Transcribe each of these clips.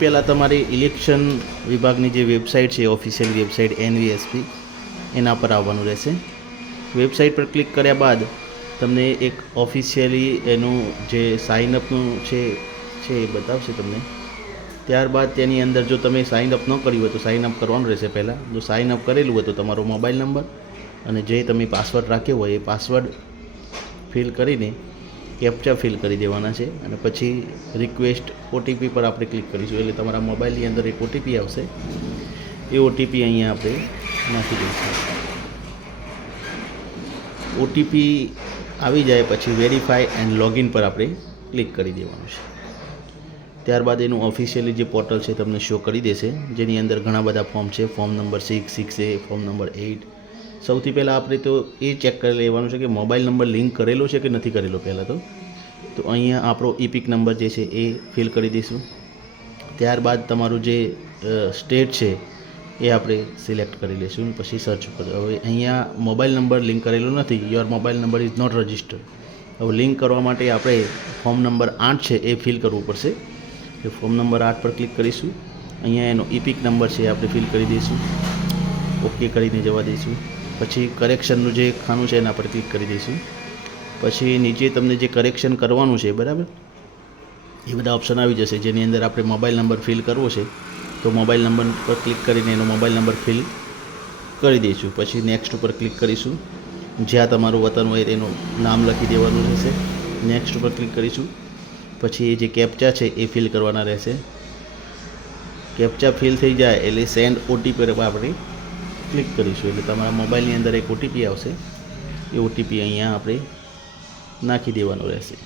પહેલાં તમારી ઇલેક્શન વિભાગની જે વેબસાઇટ છે ઓફિશિયલ વેબસાઇટ NVSP એના પર આવવાનું રહેશે. વેબસાઇટ પર ક્લિક કર્યા બાદ તમને એક ઓફિશિયલી એનું જે સાઇનઅપનું છે એ બતાવશે તમને. ત્યારબાદ તેની અંદર જો તમે સાઇનઅપ ન કર્યું હોય તો સાઇનઅપ કરવાનું રહેશે. પહેલાં જો સાઇનઅપ કરેલું હોય તો તમારો મોબાઈલ નંબર અને જે તમે પાસવર્ડ રાખ્યો હોય એ પાસવર્ડ ફિલ કરીને કેપ્ચા ફિલ કરી દેવાના છે અને પછી રિક્વેસ્ટ OTP પર આપણે ક્લિક કરીશું એટલે તમારા મોબાઈલની અંદર એક OTP આવશે. એ OTP અહીંયા આપણે નાખી દઈશું. OTP આવી જાય પછી વેરીફાઈ એન્ડ લોગિન પર આપણે ક્લિક કરી દેવાનું છે. ત્યારબાદ એનું ઓફિશિયલી જે પોર્ટલ છે તમને શો કરી દેશે, જેની અંદર ઘણા બધા ફોર્મ છે. Form number 6, 6A, form number 8. સૌથી પહેલાં આપણે તો એ ચેક કરી લેવાનું છે કે મોબાઈલ નંબર લિંક કરેલો છે કે નથી કરેલો. પહેલાં તો અહીંયા આપણો EPIC નંબર જે છે એ ફિલ કરી દઈશું. ત્યારબાદ તમારું જે સ્ટેટ છે એ આપણે સિલેક્ટ કરી લઈશું. પછી સર્ચ ઉપર હવે અહીંયા મોબાઈલ નંબર લિંક કરેલો નથી, your mobile number is not registered. હવે લિંક કરવા માટે આપણે ફોર્મ નંબર 8 છે એ ફિલ કરવું પડશે. તો ફોર્મ નંબર 8 પર ક્લિક કરીશું. અહીંયા એનો EPIC નંબર છે એ આપણે ફિલ કરી દઈશું. ઓકે કરીને જવા દઈશું. પછી કરેક્શનનું જે ખાનું છે એના પર ક્લિક કરી દઈશું. પછી નીચે તમને જે કરેક્શન કરવાનું છે બરાબર એ બધા ઓપ્શન આવી જશે, જેની અંદર આપણે મોબાઈલ નંબર ફિલ કરવો છે તો મોબાઈલ નંબર પર ક્લિક કરીને એનો મોબાઈલ નંબર ફિલ કરી દઈશું. પછી નેક્સ્ટ ઉપર ક્લિક કરીશું. જ્યાં તમારું વતન હોય એનું નામ લખી દેવાનું રહેશે. નેક્સ્ટ ઉપર ક્લિક કરીશું. પછી એ જે કેપ્ચા છે એ ફિલ કરવાના રહેશે. કેપ્ચા ફિલ થઈ જાય એટલે સેન્ડ OTP પર આપણે ક્લિક કરીશું એટલે તમારા મોબાઈલની અંદર એક OTP આવશે. એ OTP અહીંયા આપણે નાખી દેવાનો રહેશે.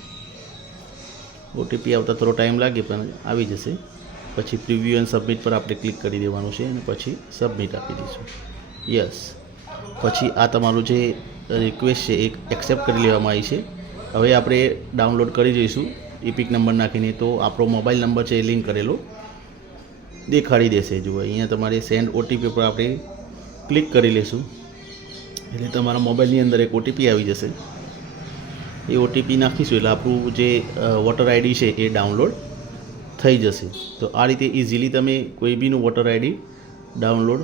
OTP આવતા થોડો ટાઈમ લાગે પણ આવી જશે. પછી પ્રિવ્યૂ એન્ડ સબમિટ પર આપણે ક્લિક કરી દેવાનું છે અને પછી સબમિટ આપી દઈશું. યસ. પછી આ તમારું જે રિક્વેસ્ટ છે એ એક્સેપ્ટ કરી લેવામાં આવી છે. હવે આપણે ડાઉનલોડ કરી દઈશું EPIC નંબર નાખીને તો આપણો મોબાઈલ નંબર છે એ લિંક કરેલો દેખાડી દેશે. જુઓ અહીંયા તમારે સેન્ડ OTP પર આપણે ક્લિક કરી લઈશું એટલે તમારા મોબાઈલની અંદર એક OTP આવી જશે. એ OTP નાખીશું એટલે આપણું જે વોટર ID છે એ ડાઉનલોડ થઈ જશે. તો આ રીતે ઇઝીલી તમે કોઈ બીનું વોટર ID ડાઉનલોડ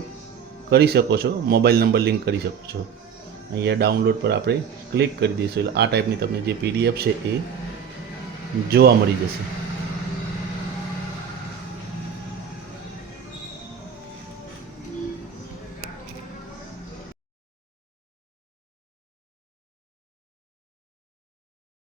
કરી શકો છો, મોબાઈલ નંબર લિંક કરી શકો છો. અહીંયા ડાઉનલોડ પર આપણે ક્લિક કરી દઈશું એટલે આ ટાઈપની તમને જે PDF છે એ જોવા મળી જશે.